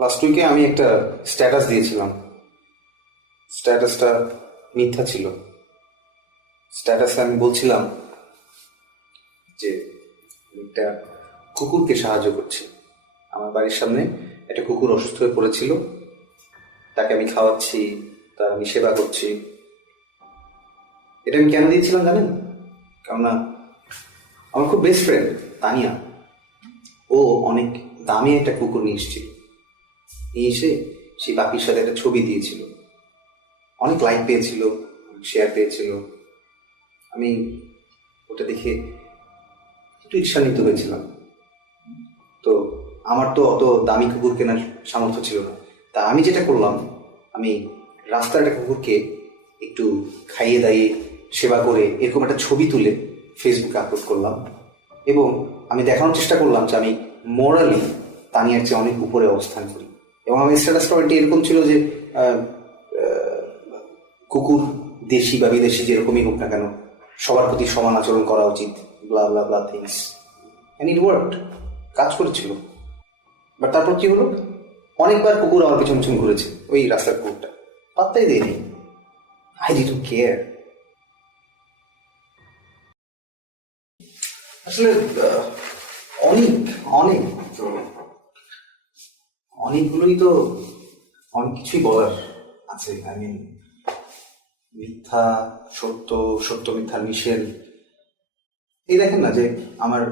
Last উইকে আমি একটা স্ট্যাটাস দিয়েছিলাম। স্ট্যাটাসটা মিথ্যা ছিল। স্ট্যাটাসে আমি বলছিলাম যে, একটা কুকুরকে সাহায্য করছি। আমার বাড়ির সামনে একটা কুকুর অসুস্থ হয়ে পড়েছিল। তাকে আমি খাওয়াচ্ছি, তার আমি সেবা করছি। এটা আমি কেন দিয়েছিলাম জানেন? কেননা, আমার খুব বেস্ট ফ্রেন্ড তানিয়া। ও অনেক দামি একটা কুকুর নিয়ে এসেছিল। নিয়ে এসে সেই বাপির সাথে একটা ছবি দিয়েছিল। অনেক লাইক পেয়েছিল শেয়ার পেয়েছিল। আমি ওটা দেখে একটু ঈর্ষান্বিত হয়েছিলাম। তো আমার তো অত দামি কুকুর কেনার সামর্থ্য ছিল না। তা আমি যেটা করলাম, আমি রাস্তার একটা কুকুরকে একটু খাইয়ে দাইয়ে সেবা করে এরকম একটা ছবি তুলে ফেসবুকে আপলোড করলাম এবং আমি দেখানোর চেষ্টা করলাম যে আমি মোরালি তানিয়ার চেয়ে অনেক উপরে অবস্থান করি। এবং আমি স্ট্যাটাস কমেন্টে এরকম ছিল যে কুকুর দেশি বা বিদেশি যেরকমই হোক না কেন, সবার প্রতি সমান আচরণ করা উচিত ব্লা থিংস অ্যান্ড ইট কাজ করেছিল। বাট তারপর কি হলো? অনেকবার কুকুর আমার পিছন পিছন ঘুরেছে, ওই রাস্তার কুকুরটা। পাত্তাই দেয়নি। আই ডি টু কেয়ার আসলে অনেক অনেক। অনেকগুলোই তো অনেক কিছুই বলার আছে। আই মিন মিথ্যা, সত্য সত্য মিথ্যার মিশেল। এই দেখেন না যে আমার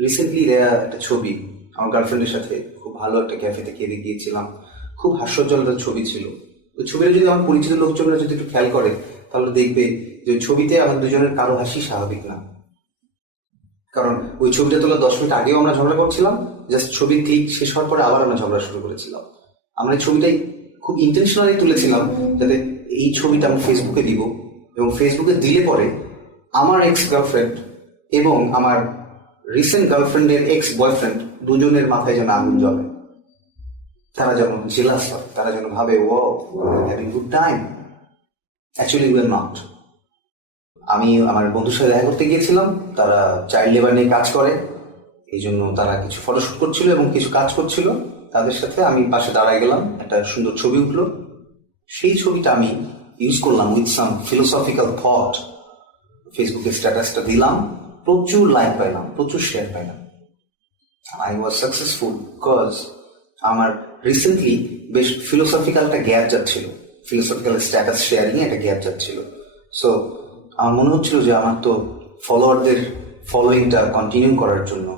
রিসেন্টলি দেয়া একটা ছবি, আমার গার্লফ্রেন্ডের সাথে খুব ভালো একটা ক্যাফেতে খেতে গিয়েছিলাম। খুব হাস্যজ্জ্বল একটা ছবি ছিল। ওই ছবিটা যদি আমার পরিচিত লোকজনরা যদি একটু খেয়াল করে, তাহলে দেখবে যে ছবিতে আমার দুজনের কারও হাসি স্বাভাবিক না। কারণ ওই ছবিটা তোলা দশ মিনিট আগেও আমরা ঝগড়া করছিলাম জাস্ট ছবি ক্লিক শেষ হওয়ার পরে আবার আমরা ঝগড়া শুরু করেছিলাম। আমরা এই ছবিটাই খুব ইন্টেনশনালি তুলেছিলাম যাতে এই ছবিটা আমি ফেসবুকে দিব এবং ফেসবুকে দিলে পরে আমার এক্স গার্লফ্রেন্ড এবং আমার রিসেন্ট গার্লফ্রেন্ডের এক্স বয়ফ্রেন্ড দুজনের মাথায় যেন আগুন জ্বলে। তারা যেন জেলাস তারা যেন ভাবে ও good time actually we not আমি আমার বন্ধুর সাথে দেখা করতে গিয়েছিলাম, তারা চাইল্ড লেবার নিয়ে কাজ করে, এই জন্য তারা কিছু ফটোশুট করছিল এবং কিছু কাজ করছিল। তাদের সাথে আমি পাশে দাঁড়ায় গেলাম, একটা সুন্দর ছবি উঠল। সেই ছবিটা আমি ইউজ করলাম উইথ সাম ফিলোসফিক্যাল থট ফেসবুকে স্ট্যাটাসটা দিলাম, প্রচুর লাইক পাইলাম, প্রচুর শেয়ার পাইলাম। আই ওয়াজ সাকসেসফুল বিকজ আমার রিসেন্টলি বেশ ফিলোসফিক্যাল একটা গ্যাপ যাচ্ছিল। ফিলোসফিক্যাল স্ট্যাটাস শেয়ারিং একটা গ্যাপ যাচ্ছিল। সো আমার মনে হচ্ছিল যে আমার তো ফলোয়ারদের ফলোয়িংটা কন্টিনিউ করার জন্য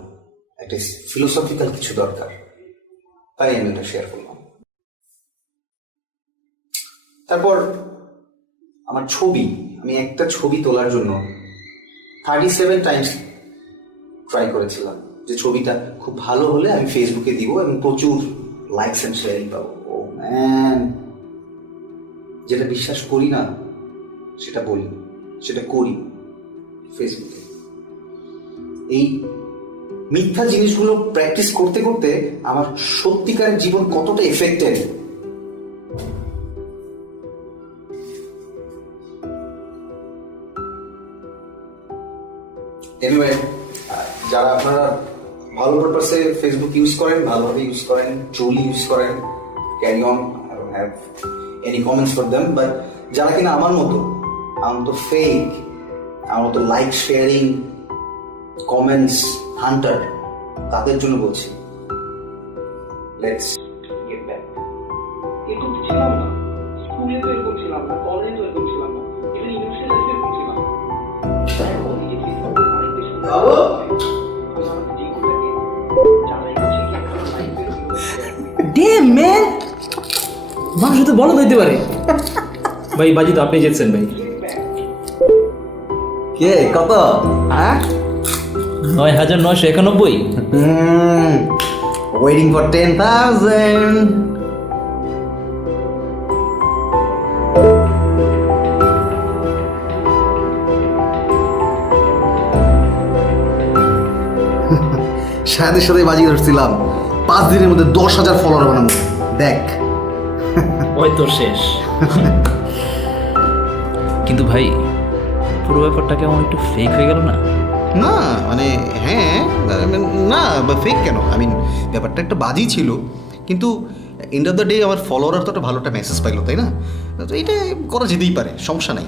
একটা ফিলোসফিক্যাল কিছু দরকার। তাই আমি এটা শেয়ার করলাম। তারপর আমার ছবি, আমি একটা ছবি তোলার জন্য থার্টি সেভেন টাইমস ট্রাই করেছিলাম যে ছবিটা খুব ভালো হলে আমি ফেসবুকে দিব এবং প্রচুর লাইকস অ্যান্ড শেয়ারিং পাবো। ও ম্যান যেটা বিশ্বাস করি না, সেটা বলি। সেটা করি ফেসবুকে এই মিথ্যা জিনিসগুলো প্র্যাকটিস করতে করতে আমার সত্যিকারের জীবন কতটা এফেক্টেড এনিওয়ে যারা আপনারা ভালো পারপাসে ফেসবুক ইউজ করেন, ভালোভাবে ইউজ করেন ট্রুলি ইউজ করেন carry on have any comments for them but যারা কিনা আমার মতো আমার মতো ফেক আমার মতো লাইক শেয়ারিং কমেন্টস হান্টার তাদের জন্য বলছি। লেটস গেট ব্যাক এরকম তো ছিলাম না। স্কুলে তো এরকম ছিলাম না কলেজে তো এরকম ছিলাম না। ইভেন ইউনিভার্সিটি লাইফে এরকম ছিলাম। এখন অনেক বেশি মানুষ তো হইতে পারে। ভাই বাজি তো আপনি জিতছেন ভাই। কে? কত? হ্যাঁ নয় হাজার নয়শো একানব্বই। ওয়েটিং ফর টেন থাউজেন্ড সাথে সাথে বাজি ধরছিলাম। পাঁচ দিনের মধ্যে দশ হাজার ফলোয়ার বানাবো। দেখ। ওই তো শেষ। কিন্তু ভাই পুরো ব্যাপারটা কেমন একটু ফেক হয়ে গেল না? না মানে হ্যাঁ না, বা ফেক কেন? আই মিন ব্যাপারটা একটা বাজি ছিল। কিন্তু এন্ড অফ দ্য ডে আমার ফলোয়ার তো একটা ভালো একটা মেসেজ পাইলো, তাই না? তো এটা করা যেতেই পারে, সমস্যা নাই।